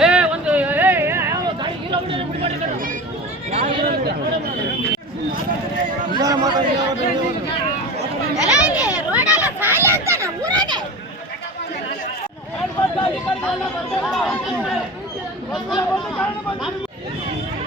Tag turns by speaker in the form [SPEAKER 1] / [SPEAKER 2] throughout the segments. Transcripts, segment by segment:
[SPEAKER 1] ಏ ಒಂದು ಏ
[SPEAKER 2] ಅಂತಾನ ಊರಾಗೆ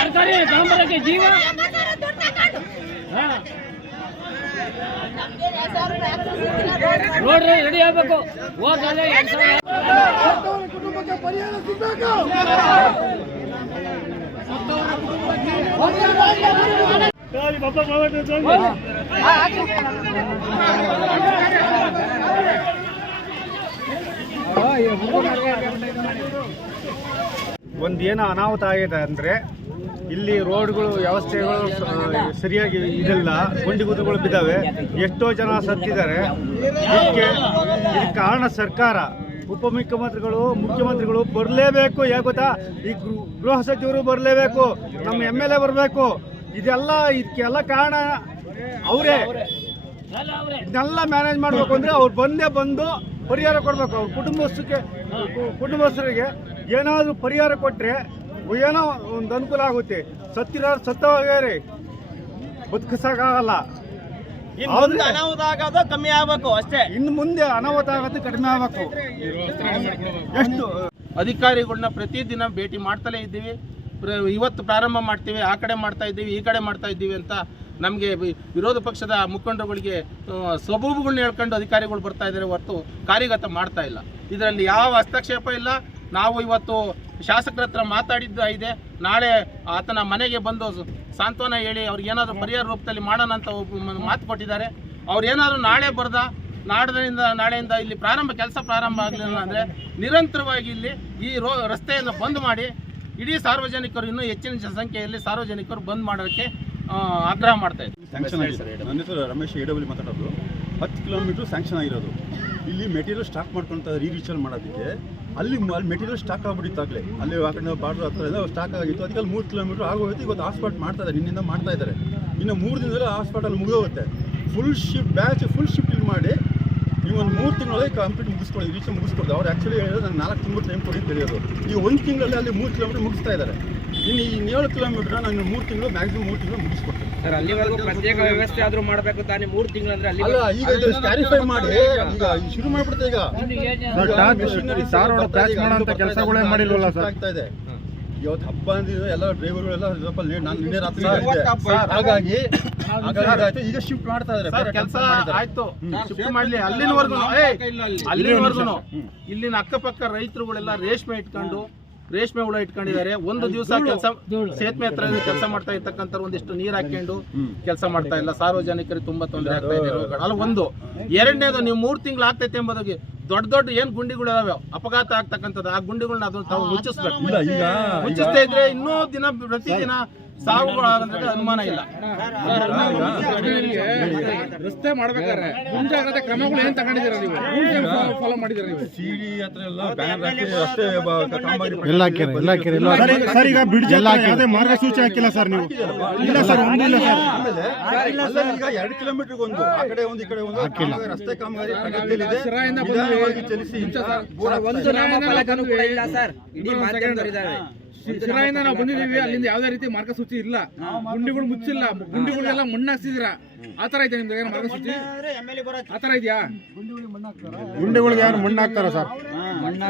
[SPEAKER 1] ಸರ್ಕಾರಿ ಡಾಂಬರಕ್ಕೆ ಜೀವ ಹಾ ನೋಡ್ರಿ ರೆಡಿ ಆಗ್ಬೇಕು ಹೋದ್ರೆ ಎರಡ್ ಸಾವಿರ
[SPEAKER 3] ಕುಟುಂಬಕ್ಕೆ ಪರಿಹಾರ ಸಿಗ್ಬೇಕು
[SPEAKER 4] ಒಂದು ಅನಾಹುತ ಆಗಿದೆ ಅಂದರೆ ಇಲ್ಲಿ ರೋಡ್ಗಳು, ವ್ಯವಸ್ಥೆಗಳು ಸರಿಯಾಗಿ ಇದಿಲ್ಲ. ಗುಂಡಿ ಗುದ್ದುಗಳು ಬಿದ್ದಾವೆ. ಎಷ್ಟೋ ಜನ ಸತ್ತಿದ್ದಾರೆ. ಇದಕ್ಕೆ ಇದಕ್ಕೆ ಕಾರಣ ಸರ್ಕಾರ. ಉಪಮುಖ್ಯಮಂತ್ರಿಗಳು, ಮುಖ್ಯಮಂತ್ರಿಗಳು ಬರಲೇಬೇಕು. ಯಾಕೆ ಗೊತ್ತಾ? ಈ ಗೃಹ ಸಚಿವರು ಬರಲೇಬೇಕು. ನಮ್ಮ ಎಂ ಎಲ್ ಎ ಬರಬೇಕು. ಇದೆಲ್ಲ, ಇದಕ್ಕೆಲ್ಲ ಕಾರಣ ಅವರೇ. ಇದನ್ನೆಲ್ಲ ಮ್ಯಾನೇಜ್ ಮಾಡಬೇಕು ಅಂದರೆ ಅವ್ರು ಬಂದೇ ಬಂದು ಪರಿಹಾರ ಕೊಡಬೇಕು. ಅವ್ರ ಕುಟುಂಬಸ್ಥಕ್ಕೆ, ಕುಟುಂಬಸ್ಥರಿಗೆ ಏನಾದರೂ ಪರಿಹಾರ ಕೊಟ್ಟರೆ ಏನೋ ಒಂದು ಅನುಕೂಲ ಆಗುತ್ತೆ. ಸತ್ತಿರೋರು ಸತ್ತೋಗ್ಯಾರೆ ಬದುಕಿಸೋಕ್ಕಾಗಲ್ಲ.
[SPEAKER 3] ಮುಂದೆ ಅನಾಹುತ ಆಗೋದು ಕಮ್ಮಿ ಆಗಬೇಕು ಅಷ್ಟೇ.
[SPEAKER 4] ಇನ್ನು ಮುಂದೆ ಅನಾಹುತ ಆಗೋದು ಕಡಿಮೆ ಆಗಬೇಕು. ಎಷ್ಟು?
[SPEAKER 5] ಅಧಿಕಾರಿಗಳನ್ನ ಪ್ರತಿದಿನ ಭೇಟಿ ಮಾಡ್ತಲೇ ಇದ್ದೀವಿ. ಪ್ರ- ಇವತ್ತು ಪ್ರಾರಂಭ ಮಾಡ್ತೀವಿ ಆ ಕಡೆ ಮಾಡ್ತಾ ಇದ್ದೀವಿ ಈ ಕಡೆ ಮಾಡ್ತಾ ಇದ್ದೀವಿ ಅಂತ ನಮಗೆ ವಿರೋಧ ಪಕ್ಷದ ಮುಖಂಡಗಳಿಗೆ ಸಬೂಬುಗಳನ್ನ ಹೇಳ್ಕೊಂಡು ಅಧಿಕಾರಿಗಳು ಬರ್ತಾ ಇದ್ದಾರೆ ಹೊರತು ಕಾರ್ಯಗತ ಮಾಡ್ತಾ ಇಲ್ಲ. ಇದರಲ್ಲಿ ಯಾವ ಹಸ್ತಕ್ಷೇಪ ಇಲ್ಲ. ನಾವು ಇವತ್ತು ಶಾಸಕರ ಹತ್ರ ಮಾತಾಡಿದ್ದ ಇದೆ. ನಾಳೆ ಆತನ ಮನೆಗೆ ಬಂದು ಸಾಂತ್ವನ ಹೇಳಿ ಅವ್ರಿಗೆ ಏನಾದರೂ ಪರಿಹಾರ ರೂಪದಲ್ಲಿ ಮಾಡೋಣ ಅಂತ ಮಾತು ಕೊಟ್ಟಿದ್ದಾರೆ. ಅವ್ರು ಏನಾದರೂ ನಾಳೆ ಬರ್ದ ನಾಡದಿಂದ ನಾಳೆಯಿಂದ ಇಲ್ಲಿ ಪ್ರಾರಂಭ, ಕೆಲಸ ಪ್ರಾರಂಭ ಆಗಲಿಲ್ಲ ಅಂದರೆ ನಿರಂತರವಾಗಿ ಇಲ್ಲಿ ಈ ರೋ, ರಸ್ತೆಯನ್ನು ಬಂದ್ ಮಾಡಿ, ಇಡೀ ಸಾರ್ವಜನಿಕರು ಇನ್ನೂ ಹೆಚ್ಚಿನ ಸಂಖ್ಯೆಯಲ್ಲಿ ಸಾರ್ವಜನಿಕರು ಬಂದ್ ಮಾಡೋಕ್ಕೆ ಆಗ್ರಹ ಮಾಡ್ತಾ ಇದ್ದಾರೆ.
[SPEAKER 6] ರಮೇಶ್ ಮಾತಾಡೋದು. ಹತ್ತು ಕಿಲೋಮೀಟ್ರ್ ಸ್ಯಾಂಕ್ಷನ್ ಆಗಿರೋದು. ಇಲ್ಲಿ ಮೆಟೀರಿಯಲ್ ಸ್ಟಾಕ್ ಮಾಡ್ಕೊಳ್ತಾ ರೀ ರೀಚಾರ್ಜ್ ಮಾಡೋದಕ್ಕೆ ಅಲ್ಲಿ ಅಲ್ಲಿ ಮೆಟೀರಿಯಲ್ ಸ್ಟಾಕ್ ಆಗ್ಬಿಟ್ಟಿತ್ತಾಗಲೇ ಅಲ್ಲಿ ಆ ಕಡೆ ಬಾರ್ಡರ್ ಹತ್ರ ಎಲ್ಲ ಸ್ಟಾಕ್ ಆಗಿತ್ತು. ಅದಕ್ಕೆ ಮೂರು ಕಿಲೋಮೀಟ್ರ್ ಆಗೋಗುತ್ತೆ ಇವತ್ತು ಹಾಸ್ಪಾಟ್ ಮಾಡ್ತಾ ಇದ್ದಾರೆ. ನಿನ್ನಿಂದ ಮಾಡ್ತಾ ಇದ್ದಾರೆ. ಇನ್ನು ಮೂರು ದಿನದಲ್ಲಿ hospital ಮುಗಿದೋಗುತ್ತೆ. Full shift batch full shift ಇಲ್ಲಿ ಮಾಡಿ ನೀವು ಒಂದು ಮೂರು ತಿಂಗಳಲ್ಲಿ ಕಂಪ್ಲೀಟ್ ಮುಗಿಸ್ಕೊಳ್ಳಿ. ರೀಚ್ ಮುಗಿಸ್ಕೊಡ್ದು ಅವ್ರು ಆ್ಯಕ್ಚುಲಿ ಹೇಳಿದ್ರೆ ನಾನು ನಾಲ್ಕು ತಿಂಗಳು ಟೈಮ್ ಕೊಡಿ ಅಂತ ಹೇಳಿರೋದು. ಈಗ ಒಂದು ತಿಂಗಳಲ್ಲಿ ಅಲ್ಲಿ ಮೂರು ಕಿಲೋಮೀಟರ್ ಮುಗಿಸ್ತಾ ಇದ್ದಾರೆ. ಇನ್ನು ಈ ಏಳು ಕಿಲೋಮೀಟರ್ ನಾನು ಮೂರು ತಿಂಗಳು ಮ್ಯಾಕ್ಸಿಮಮ್ ಮೂರು ತಿಂಗಳು ಮುಗಿಸ್ಕೊಡ್ತೀನಿ.
[SPEAKER 7] ಸರ್ ಅಲ್ಲಿವರೆಗೂ ಪ್ರತ್ಯೇಕ ವ್ಯವಸ್ಥೆ ಆದ್ರೂ ಮಾಡಬೇಕು ತಾನೇ? ಮೂರು ತಿಂಗಳು ಅಂದ್ರೆ ಅಲ್ಲಿ
[SPEAKER 6] ಅಲ್ಲ ಈಗ ಇದು ಕ್ಲಾರಿಫೈ ಮಾಡಿ. ಈಗ ಶುರು ಮಾಡ್ಬಿಡ್ತೆ ಈಗ.
[SPEAKER 4] ಕೆಲಸಗಳೇ ಮಾಡಿಲ್ವಲ್ಲ ಸರ್?
[SPEAKER 6] ಆಗ್ತಾ ಇದೆ. ಇವತ್ತು ಹಬ್ಬ ಅಂದಿದ್ರೆ ಎಲ್ಲ ಡ್ರೈವರ್ಗಳೆಲ್ಲ ಸ್ವಲ್ಪ late- ನಾನು ನಿನ್ನೆ ರಾತ್ರಿ. ಹಾಗಾಗಿ ಹಾಗಾಗಿ ಈಗ ಶಿಫ್ಟ್ ಮಾಡ್ತಾ ಇದ್ದಾರೆ.
[SPEAKER 5] ಸರ್ ಕೆಲಸ. ಆಯ್ತು. ಶಿಫ್ಟ್ ಮಾಡ್ಲಿ. ಅಲ್ಲಿನವರೆಗೂ ಅಲ್ಲಿನವರೆಗೂ ಇಲ್ಲಿನ ಅಕ್ಕಪಕ್ಕ ರೈತರುಗಳೆಲ್ಲ ರೇಷ್ಮೆ ಇಟ್ಕೊಂಡು ರೇಷ್ಮೆ ಹುಳ ಇಟ್ಕೊಂಡಿದ್ದಾರೆ. ಒಂದು ದಿವಸ ಕೆಲಸ ಸೇತುವೆ ಹತ್ರ ಕೆಲಸ ಮಾಡ್ತಾ ಇರ್ತಕ್ಕಂಥ ಒಂದಿಷ್ಟು ನೀರ್ ಹಾಕೊಂಡು ಕೆಲಸ ಮಾಡ್ತಾ ಇಲ್ಲ. ಸಾರ್ವಜನಿಕರಿಗೆ ತುಂಬಾ ತೊಂದರೆ ಆಗ್ತಾ ಇದೆ. ಅಲ್ಲ ಒಂದು. ಎರಡನೇದು ನೀವು ಮೂರ್ ತಿಂಗಳು ಆಗ್ತೈತೆ ಎಂಬುದಾಗಿ ದೊಡ್ಡ ದೊಡ್ಡ ಏನ್ ಗುಂಡಿಗಳು ಇದಾವೆ ಅಪಘಾತ ಆಗ್ತಕ್ಕಂಥದ್ದು ಆ ಗುಂಡಿಗಳನ್ನ ಅದನ್ನ ತಾವು ಮುಚ್ಚಿಸ್ಬೇಕು
[SPEAKER 6] ಇಲ್ಲ ಈಗ
[SPEAKER 5] ಮುಚ್ಚಿಸ್ತಾ ಇದ್ರೆ ಇನ್ನೂ ದಿನ ಪ್ರತಿದಿನ ಸಾವುಗಳಾಗಂದ್ರೆ ಅನುಮಾನ ಇಲ್ಲ
[SPEAKER 7] ರಸ್ತೆ ಮಾಡ್ಬೇಕಾದ್ರೆ ಮುಂಜಾಗ್ರತೆ ಕ್ರಮಗಳು ಏನ್ ತಗೊಂಡಿದ್ದೀರಾ ನೀವು ಫಾಲೋ ಮಾಡಿದ್ದೀರಾ ನೀವು
[SPEAKER 6] ಸಿಡಿ ಹತ್ರ ಎಲ್ಲ ಬ್ಯಾನರ್ ಹಾಕಿ ಕಾಮಗಾರಿ
[SPEAKER 4] ಎಲ್ಲ ಹಾಕ್ಯಾರ ಎಲ್ಲ ಹಾಕ್ಯಾರ ಎಲ್ಲ ಸರ್ ಈಗ ಬ್ರಿಡ್ಜ್ ಎಲ್ಲ ಮಾರ್ಗಸೂಚಿ ಹಾಕಿಲ್ಲ ಸರ್ ನೀವು ಇಲ್ಲ ಸರ್ ಒಂದು ಇಲ್ಲ ಸರ್
[SPEAKER 6] ಆಮೇಲೆ ಅಲ್ಲಲ್ಲಿ ಈಗ ಎರಡು ಕಿಲೋಮೀಟರ್ ಒಂದು ಆ ಕಡೆ ಒಂದು ಈ ಕಡೆ ಒಂದು ರಸ್ತೆ ಕಾಮಗಾರಿ ಪ್ರಗತಿಯಲ್ಲಿದೆ ನಿಧಾನವಾಗಿ ಚಲಿಸಿ. ಬೋರ್ಡ್ ಹಾಕ್ತಾ
[SPEAKER 7] ಒಂದು
[SPEAKER 6] ಇದ್ದಾರೆ.
[SPEAKER 7] ನಾಮಫಲಕನೂ ಕೂಡ ಇಲ್ಲ ಸರ್. ಇಡೀ ಮಾಧ್ಯಮದವರಿದ್ದಾರೆ ಶಿರಾಯಿಂದ ನಾವು ಬಂದಿದ್ದೀವಿ ಅಲ್ಲಿಂದ ಯಾವುದೇ ರೀತಿ ಮಾರ್ಗಸೂಚಿ ಇಲ್ಲ. ಗುಂಡಿಗಳು ಮುಚ್ಚಿಲ್ಲ. ಗುಂಡಿಗಳನ್ನೆಲ್ಲ ಮಣ್ಣಾಕ್ಸಿದೀರಾ ಆ ತರ ಇದೆ ನಿಮ್ದು ಏನು ಮಾರ್ಗಸೂಚಿ? ಆ ತರ ಇದೆಯಾ?
[SPEAKER 4] ಗುಂಡಿಗಳಿಗೆ ಯಾರು ಮಣ್ಣು ಹಾಕ್ತಾರ ಸರ್
[SPEAKER 7] ಮಣ್ಣು